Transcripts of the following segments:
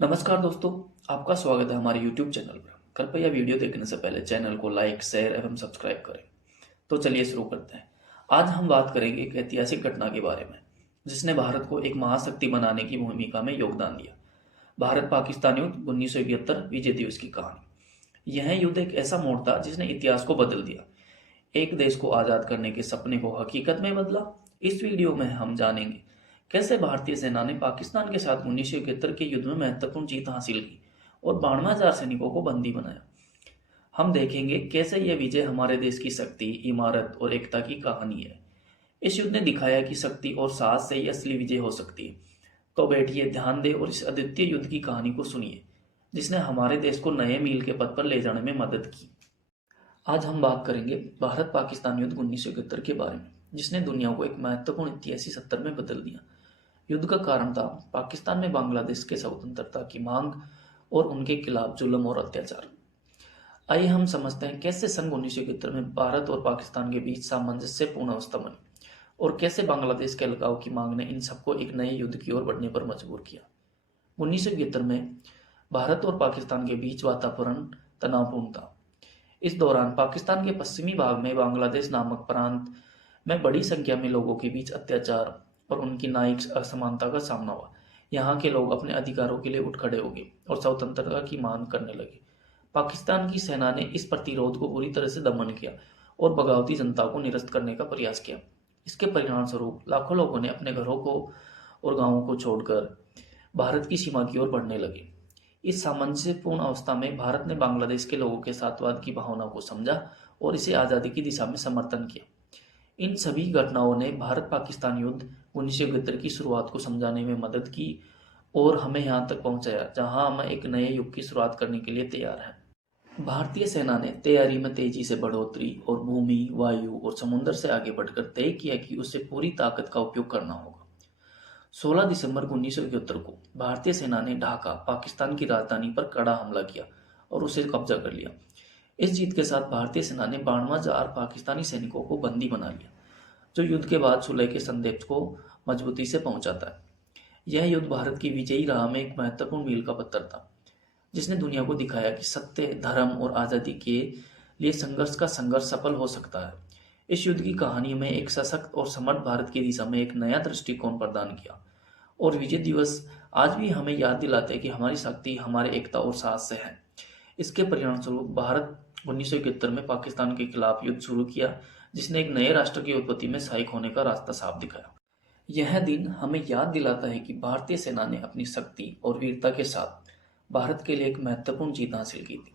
नमस्कार दोस्तों, आपका स्वागत है हमारे YouTube चैनल पर। कृपया वीडियो देखने से पहले चैनल को लाइक, शेयर एवं सब्सक्राइब करें। तो चलिए शुरू करते हैं। आज हम बात करेंगे एक ऐतिहासिक घटना के बारे में, जिसने भारत को एक महाशक्ति बनाने की भूमिका में योगदान दिया। भारत पाकिस्तान युद्ध 1971 विजय दिवस की कहानी। यह युद्ध एक ऐसा मोड़ था जिसने इतिहास को बदल दिया, एक देश को आज़ाद करने के सपने को हकीकत में बदला। इस वीडियो में हम जानेंगे कैसे भारतीय सेना ने पाकिस्तान के साथ 1971 के युद्ध में महत्वपूर्ण जीत हासिल की और 92,000 सैनिकों को बंदी बनाया। हम देखेंगे कैसे यह विजय हमारे देश की शक्ति, इमारत और एकता की कहानी है। इस युद्ध ने दिखाया कि शक्ति और साहस से ही असली विजय हो सकती है। तो बैठिए, ध्यान दें और इस अद्वितीय युद्ध की कहानी को सुनिए, जिसने हमारे देश को नए मील के पथ पर ले जाने में मदद की। आज हम बात करेंगे भारत पाकिस्तान युद्ध 1971 के बारे में, जिसने दुनिया को एक महत्वपूर्ण इतिहासी सत्र में बदल दिया। युद्ध का कारण था पाकिस्तान में बांग्लादेश के स्वतंत्रता की मांग और उनके खिलाफ जुल्म और अत्याचार। आइए हम समझते हैं कैसे सन 1971 में भारत और पाकिस्तान के बीच सामंजस्यपूर्ण अवस्था बनी और कैसे बांग्लादेश के अलगाव की मांग ने इन सबको एक नए युद्ध की ओर बढ़ने पर मजबूर किया। 1971 में भारत और पाकिस्तान के बीच वातावरण तनावपूर्ण था। इस दौरान पाकिस्तान के पश्चिमी भाग में बांग्लादेश नामक प्रांत में बड़ी संख्या में लोगों के बीच अत्याचार और उनकी न्यायिक असमानता का सामना हुआ। यहाँ के लोग अपने अधिकारों के लिए उठ खड़े हो गए और स्वतंत्रता की मांग करने लगे। पाकिस्तान की सेना ने इस प्रतिरोध को बुरी तरह से दमन किया और बगावती जनता को निरस्त करने का प्रयास किया। इसके परिणाम स्वरूप लाखों लोगों ने अपने घरों को और गांवों को छोड़कर भारत की सीमा की ओर बढ़ने लगे। इस सामंजस्यपूर्ण अवस्था में भारत ने बांग्लादेश के लोगों के साथवाद की भावना को समझा और इसे आज़ादी की दिशा में समर्थन किया। इन सभी घटनाओं ने भारत पाकिस्तान युद्ध 1971 की शुरुआत को समझाने में मदद की और हमें यहाँ तक पहुँचाया जहाँ हम एक नए युग की शुरुआत करने के लिए तैयार हैं। भारतीय सेना ने तैयारी में तेजी से बढ़ोतरी और भूमि, वायु और समुद्र से आगे बढ़कर तय किया कि उसे पूरी ताकत का उपयोग करना होगा। 16 दिसंबर 1971 को भारतीय सेना ने ढाका, पाकिस्तान की राजधानी पर कड़ा हमला किया और उसे कब्जा कर लिया। इस जीत के साथ भारतीय सेना ने 92,000 पाकिस्तानी सैनिकों को बंदी बना लिया, जो युद्ध के बाद सुलह के संदेश को मजबूती से पहुंचाता है। यह युद्ध भारत की विजयी राह में एक महत्वपूर्ण मील का पत्थर था, जिसने दुनिया को दिखाया कि सत्य, धर्म और आज़ादी के लिए संघर्ष सफल हो सकता है। इस युद्ध की कहानी में एक सशक्त और समर्थ भारत की दिशा में एक नया दृष्टिकोण प्रदान किया और विजय दिवस आज भी हमें याद दिलाते हैं कि हमारी शक्ति हमारे एकता और साहस से है। इसके परिणामस्वरूप भारत 1971 में पाकिस्तान के खिलाफ युद्ध शुरू किया, जिसने एक नए राष्ट्र की उत्पत्ति में सहायक होने का रास्ता साफ दिखाया। यह दिन हमें याद दिलाता है कि भारतीय सेना ने अपनी शक्ति और वीरता के साथ भारत के लिए एक महत्वपूर्ण जीत हासिल की थी।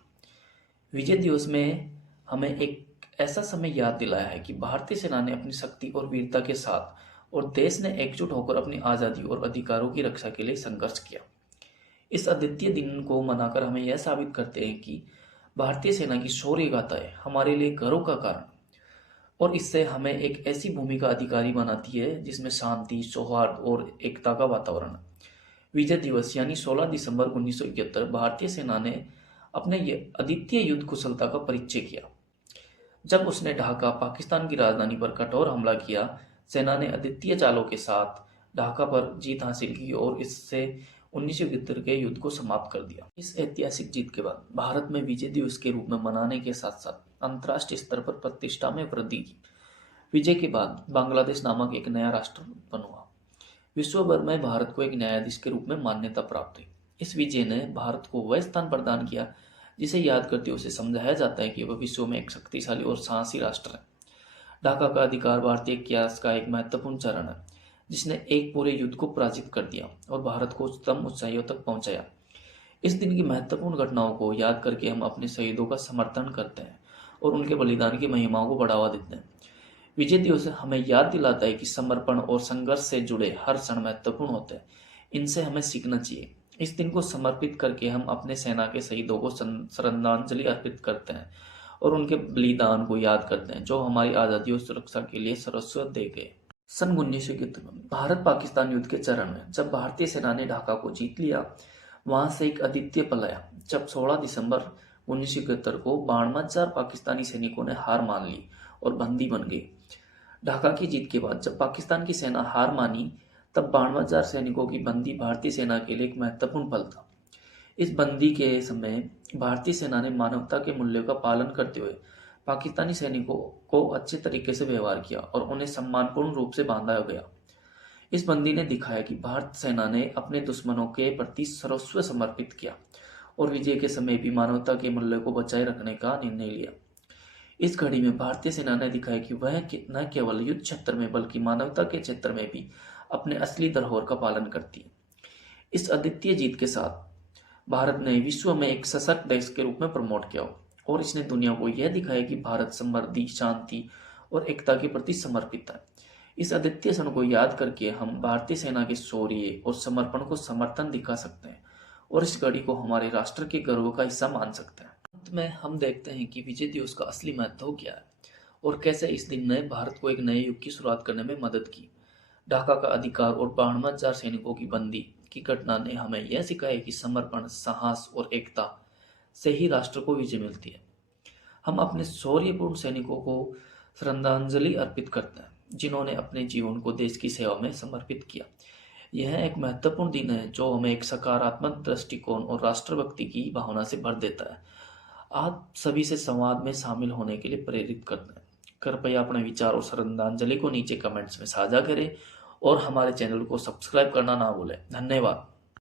विजय दिवस में हमें एक ऐसा समय याद दिलाया है कि भारतीय सेना ने अपनी शक्ति और वीरता के साथ और देश ने एकजुट होकर अपनी आज़ादी और अधिकारों की रक्षा के लिए संघर्ष किया। इस अद्वितीय दिन को मनाकर हमें यह साबित करते हैं कि भारतीय सेना की शौर्य गाथाएं हमारे लिए गर्व का कारण और इससे हमें एक ऐसी भूमि का अधिकारी बनाती है जिसमें शांति, सौहार्द और एकता का वातावरण है। विजय दिवस यानी 16 दिसंबर 1971 भारतीय सेना ने अपने ये अद्वितीय युद्ध कुशलता का परिचय किया। जब उसने ढाका, पाकिस्तान की राजधानी पर कठोर हमला किया, सेना ने अद्वितीय चालों के साथ ढाका पर जीत हासिल की और इससे 1971 के युद्ध को समाप्त कर दिया। इस ऐतिहासिक जीत के बाद भारत में विजय दिवस के रूप में मनाने के साथ साथ अंतर्राष्ट्रीय स्तर पर प्रतिष्ठा में वृद्धि की। विजय के बाद बांग्लादेश नामक एक नया राष्ट्र उत्पन्न हुआ। विश्व भर में भारत को एक न्यायाधीश के रूप में मान्यता प्राप्त हुई। इस विजय ने भारत को वह स्थान प्रदान किया जिसे याद करते हुए उसे समझाया जाता है कि वह विश्व में एक शक्तिशाली और साहसी राष्ट्र है। ढाका का अधिकार भारतीय इतिहास का एक महत्वपूर्ण चरण है, जिसने एक पूरे युद्ध को पराजित कर दिया और भारत को उच्चतम ऊंचाइयों तक पहुंचाया। इस दिन की महत्वपूर्ण घटनाओं को याद करके हम अपने शहीदों का समर्थन करते हैं और उनके बलिदान की महिमाओं को बढ़ावा देते हैं। विजय दिवस हमें याद दिलाता है कि समर्पण और संघर्ष से जुड़े हर क्षण महत्वपूर्ण होते हैं। इनसे हमें सीखना चाहिए। इस दिन को समर्पित करके हम अपने सेना के शहीदों को श्रद्धांजलि अर्पित करते हैं और उनके बलिदान को याद करते हैं, जो हमारी आज़ादी और सुरक्षा के लिए सर्वस्व दे गए। सन 1971 में भारत पाकिस्तान युद्ध के चरण में जब भारतीय सेना ने ढाका को जीत लिया, वहां से एक अद्वितीय पल आया जब 16 दिसंबर 1971 को 92,000 पाकिस्तानी सैनिकों ने हार मान ली और बंदी बन गए। ढाका की जीत के बाद जब पाकिस्तान की सेना हार मानी, तब 92,000 सैनिकों की बंदी भारतीय सेना के लिए एक महत्वपूर्ण पल था। इस बंदी के समय भारतीय सेना ने मानवता के मूल्यों का पालन करते हुए पाकिस्तानी सैनिकों को अच्छे तरीके से व्यवहार किया और उन्हें सम्मानपूर्ण रूप से बांधा गया। इस बंदी ने दिखाया कि भारत सेना ने अपने दुश्मनों के प्रति सर्वस्व समर्पित किया और विजय के समय भी मानवता के मूल्यों को बचाए रखने का निर्णय लिया। इस घड़ी में भारतीय सेना ने दिखाया कि वह न केवल युद्ध क्षेत्र में बल्कि मानवता के क्षेत्र में भी अपने असली धरोहर का पालन करती है। इस अद्वितीय जीत के साथ भारत ने विश्व में एक सशक्त देश के रूप में प्रमोट किया और इसने दुनिया को यह दिखाया कि भारत समृद्धि, शांति और एकता के प्रति समर्पित है। इस अद्वितीय क्षण को याद करके हम भारतीय सेना के शौर्य और समर्पण को समर्थन दिखा सकते हैं और इस घड़ी को हमारे राष्ट्र के गर्व का हिस्सा मान सकते हैं। अंत में हम देखते हैं कि विजय दिवस का असली महत्व क्या है और कैसे इस दिन ने भारत को एक नए युग की शुरुआत करने में मदद की। ढाका का अधिकार और 52,000 सैनिकों की बंदी की घटना ने हमें यह सिखाया कि समर्पण, साहस और एकता से ही राष्ट्र को विजय मिलती है। हम अपने शौर्यपूर्ण सैनिकों को श्रद्धांजलि अर्पित करते हैं जिन्होंने अपने जीवन को देश की सेवा में समर्पित किया। यह एक महत्वपूर्ण दिन है जो हमें एक सकारात्मक दृष्टिकोण और राष्ट्रभक्ति की भावना से भर देता है। आप सभी से संवाद में शामिल होने के लिए प्रेरित करते हैं। कृपया अपने विचार और श्रद्धांजलि को नीचे कमेंट्स में साझा करें और हमारे चैनल को सब्सक्राइब करना ना भूलें। धन्यवाद।